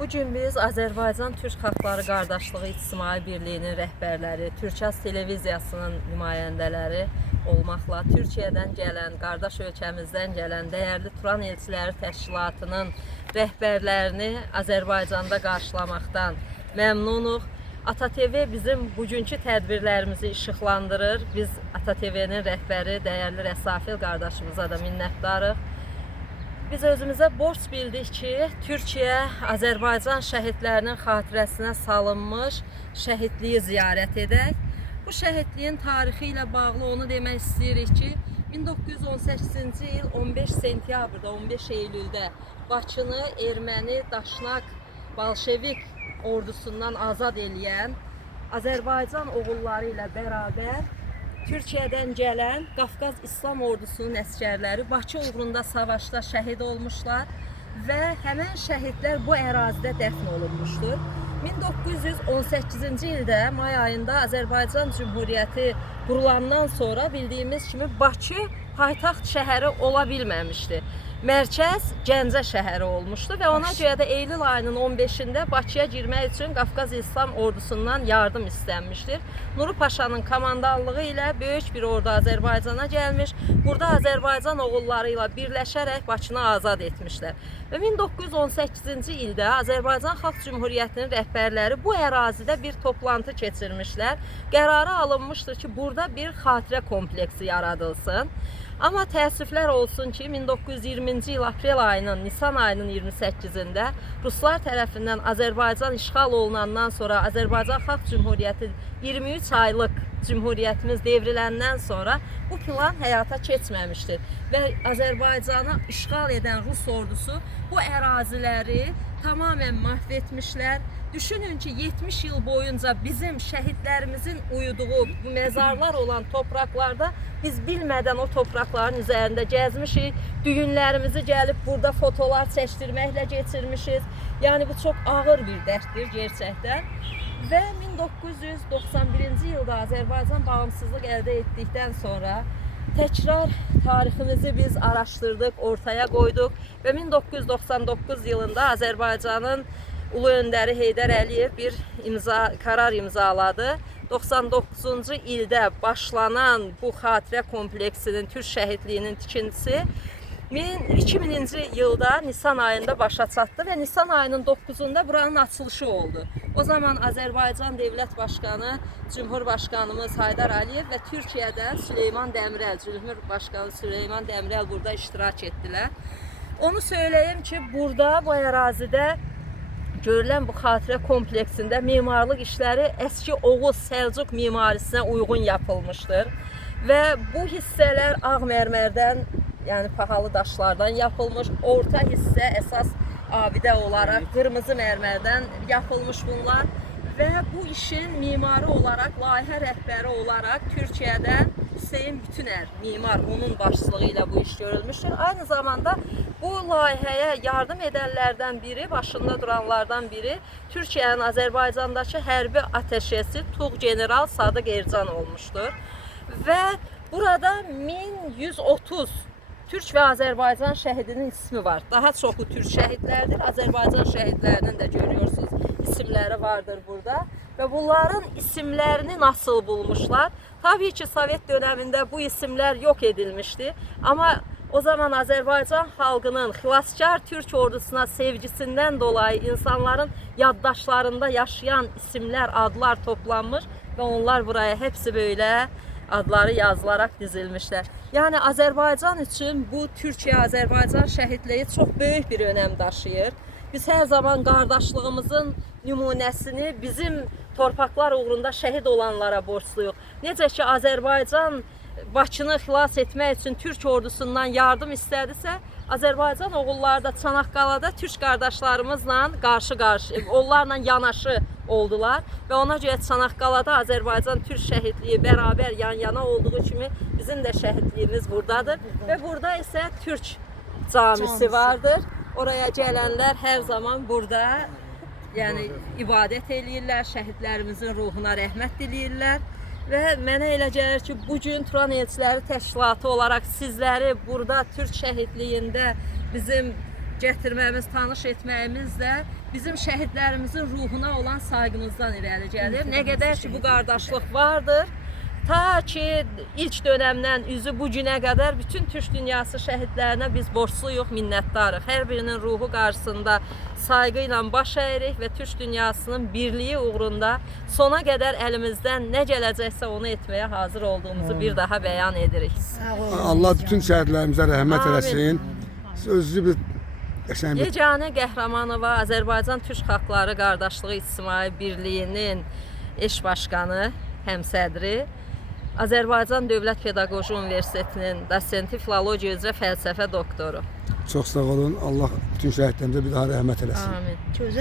Bugün biz Azərbaycan Türk Xalqları Qardaşlığı İctimai Birliyinin rəhbərləri, Türkças televiziyasının nümayəndələri olmaqla Türkiyədən gələn, qardaş ölkəmizdən gələn dəyərli Turan Elçiləri Təşkilatının rəhbərlərini Azərbaycanda qarşılamaqdan məmnunuq. ATV bizim bugünkü tədbirlərimizi işıqlandırır. Biz ATV'nin rəhbəri, dəyərli Rəsafil qardaşımıza da minnətdarıq. Biz özümüzə borc bildik ki, Türkiyə Azərbaycan şəhidlərinin xatirəsinə salınmış şəhidliyi ziyarət edək. Bu şəhidliyin tarixi ilə bağlı onu demək istəyirik ki, 1918-ci il 15 sentyabrda, 15 Eylüldə Bakını erməni, daşnaq, bolşevik ordusundan azad eləyən Azərbaycan oğulları ilə bərabər Türkiyədən gələn Qafqaz İslam ordusunun əsgərləri Bakı uğrunda savaşda şəhid olmuşlar və həmən şəhidlər bu ərazidə dəfn olunmuşdur. 1918-ci ildə may ayında Azərbaycan Cümhuriyyəti qurulandan sonra bildiyimiz kimi Bakı paytaxt şəhəri ola bilməmişdi. Mərkəz Gəncə şəhəri olmuşdu və ona görə də Eylül ayının 15-də Bakıya girmək üçün Qafqaz İslam ordusundan yardım istənmişdir. Nuru Paşanın komandanlığı ilə böyük bir ordu Azərbaycana gəlmiş, burada Azərbaycan oğulları ilə birləşərək Bakını azad etmişlər. Və 1918-ci ildə Azərbaycan Xalq Cümhuriyyətinin rəhbərləri bu ərazidə bir toplantı keçirmişlər. Qərarı alınmışdır ki, burada bir xatirə kompleksi yaradılsın. Amma təəssüflər olsun ki, 1920-ci il aprel ayının, Nisan ayının 28-də Ruslar tərəfindən Azərbaycan işğal olunandan sonra Azərbaycan Xalq Cümhuriyyəti 23 aylıq Cümhuriyyətimiz devriləndən sonra bu plan həyata keçməmişdir. Və Azərbaycanı işğal edən Rus ordusu bu əraziləri tamamen məhv etmişlər. Düşünün ki, 70 yıl boyunca bizim şəhidlərimizin uyuduğu bu məzarlar olan topraklarda biz bilmədən o toprakların üzərində gəzmişik. Düyünlərimizi gəlib burada fotolar çəkdirməklə keçirmişiz. Yəni bu çox ağır bir dərddir gerçəkdən. Və 1991-ci ildə Azərbaycan bağımsızlıq əldə etdikdən sonra təkrar tariximizi biz araşdırdıq, ortaya qoyduq və 1999 yılında Azərbaycanın Ulu öndəri Heydər Əliyev bir qərar imzaladı. 99-cu ildə başlanan bu xatirə kompleksinin, Türk şəhidliyinin tikintisi 2000-ci yılda Nisan ayında başa çatdı və Nisan ayının 9-unda buranın açılışı oldu. O zaman Azərbaycan Dövlət Başkanı, Cümhurbaşqanımız Heydər Əliyev və Türkiyədən Süleyman Dəmirəl, Cümhurbaşqanı Süleyman Dəmirəl burada iştirak etdilər. Onu söyləyim ki, burada, bu ərazidə görülən bu xatirə kompleksində mimarlıq işləri əski Oğuz Səlcuq mimarisinə uyğun yapılmışdır. Və bu hissələr ağ mərmərdən, yəni pahalı daşlardan yapılmış, orta hissə əsas abidə olaraq qırmızı mərmərdən yapılmış bunlar. Və bu işin mimarı olaraq, layihə rəhbəri olaraq Türkiyədən Hüseyin Bütünər mimar, onun başçılığı ilə bu iş görülmüşdür. Aynı zamanda bu layihəyə yardım edənlərdən biri, başında duranlardan biri Türkiyənin Azərbaycandakı hərbi ateşesi Tuğ General Sadıq Ercan olmuşdur. Və burada 1130 Türk və Azərbaycan şəhidinin ismi var. Daha çoxu Türk şəhidlərdir, Azərbaycan şəhidlərinin də görüyorsunuz isimləri vardır burada. Və bunların isimlərini nasıl bulmuşlar? Tabii ki, Sovet dönemində bu isimlər yok edilmişti. Ama o zaman Azərbaycan xalqının xilaskar Türk ordusuna sevgisindən dolayı insanların yaddaşlarında yaşayan isimlər, adlar toplanmış və onlar buraya hepsi böyle adları yazılarak dizilmişler. Yani Azərbaycan üçün bu Türkiyə-Azərbaycan şəhidliyi çox böyük bir önəm daşıyır. Biz hər zaman qardaşlığımızın nümunəsini bizim torpaqlar uğrunda şəhid olanlara borçluyuq. Necə ki, Azərbaycan Bakını xilas etmək üçün Türk ordusundan yardım istədisə, Azərbaycan oğulları da Çanaqqalada Türk qardaşlarımızla qarşı-qarşı, onlarla yanaşı oldular və ona görə Çanaqqalada Azərbaycan Türk şəhidliyi bərabər yan-yana olduğu kimi bizim də şəhidliyimiz buradadır və burada isə Türk camisi vardır. Oraya gələnlər hər zaman burada ibadət eləyirlər, şəhidlərimizin ruhuna rəhmət diləyirlər. Və mənə elə gəlir ki, bugün Turan Elçiləri Təşkilatı olaraq sizləri burada Türk şəhidliyində bizim gətirməyimiz, tanış etməyimiz də bizim şəhidlərimizin ruhuna olan sayğımızdan irəli gəlir. Nə qədər ki bu qardaşlıq vardır, ta ki ilk dönəmdən üzü bu günə qədər bütün Türk dünyası şəhidlərinə biz borcluyuq, minnətdarıq. Hər birinin ruhu qarşısında sayğı ilə baş əyirik və Türk dünyasının birliyi uğrunda sona qədər əlimizdən nə gələcəksə onu etməyə hazır olduğumuzu bir daha bəyan edirik. Allah bütün şəhidlərimizə rəhmət Amin. eləsin. Sözlü bir qəşəng bir Yeganə Qəhrəmanova Azərbaycan Türk Xalqları Qardaşlığı İctimai Birliyinin eş başqanı, həmsədri, Azərbaycan Dövlət Pedaqoji Universitetinin dosenti, filologiya üzrə fəlsəfə doktoru. çox sağ olun. Allah bütün şəhidlərimizə bir daha rəhmət eləsin. Amin. Gözəl